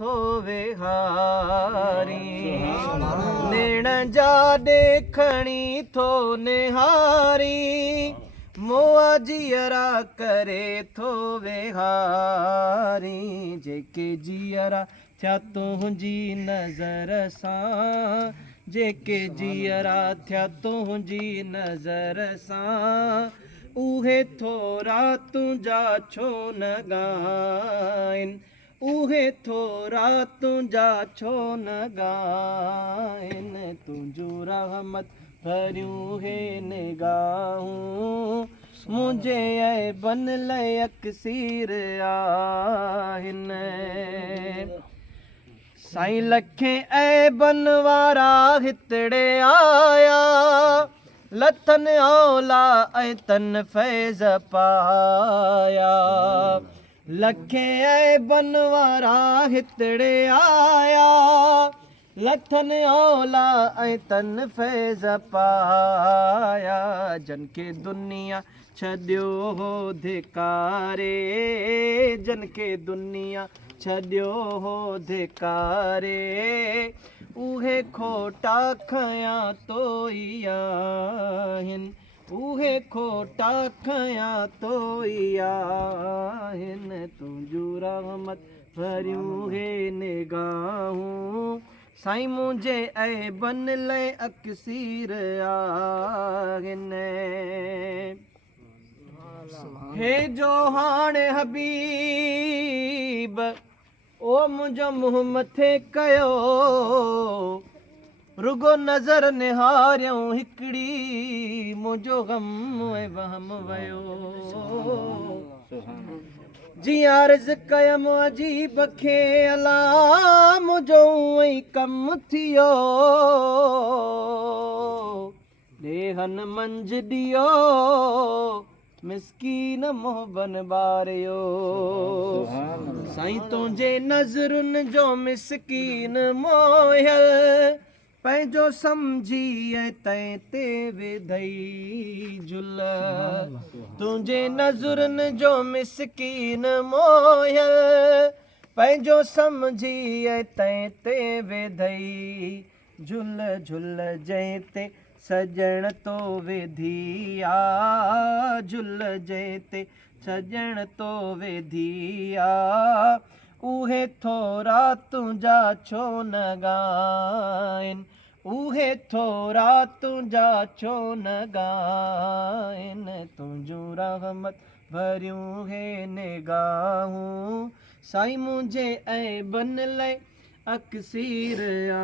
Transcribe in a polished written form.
थो विहारी नेण जा देखणी थो निहारी मोआ जियरा करे थो विहारी जेके जियरा थिया तुंहिंजी नज़र सां जेके जियरा थिया तुंहिंजी नज़र सां उहे थोरा तुंहिंजा छो न ॻाइनि उहे थोरा तुंहिंजा छो न ॻाइनि तुंहिंजो रहमत भरियूं हे निगाहूं मुंहिंजे ऐबन लाइ अक्सीर आहिनि साईं लखे ऐबन वारा हितड़े आया लथन औला ऐं तन फैज़ पाया लखे ऐबन वारा हितड़े आया लथन औला ऐं तन फैज़ पाया जन के दुनिया छॾियो हो धिकारे जन के दुनिया छॾियो हो धिकारे उहे खोटा खयां तो ई आहिनि उहे खोटा खयां तो ई आहिनि तुंहिंजो रहमत भरियूं हे निगाहूं साईं मुंहिंजे ऐबन लाइ अक्सीर आहिनि हे जो हाणे हबीब ओ मुंहिंजो मुंहुं मथे कयो रुगो नज़र निहारियऊं हिकिड़ी मुंहिंजो गम ऐं वहम वयो जीअं अर्ज़ कयमि अजीब खे अला मुंहिंजो उअं ई कमु थियो ॾेहन मंझि ॾियो मिसकीन मोहबन बारियो साईं तुंहिंजे नज़रुनि जो मिसकीन मोहियल पंहिंजो सम्झी ऐं तंहिं ते विधई झुल तुंहिंजे नज़रुनि जो मिसकीन मोहियल पंहिंजो सम्झी ऐं तंहिं ते विधई झुल झुल जंहिं ते सजण तो विधी आ झुल जंहिं ते सजण तो विधी आ उहे थोरा तुंहिंजा छो न ॻाइनि उहे थोरा तुंहिंजा छो न ॻाइनि तुंहिंजो रहमत भरियूं हे निगाहूं साईं मुंहिंजे ऐबन लाइ अक्सीर आ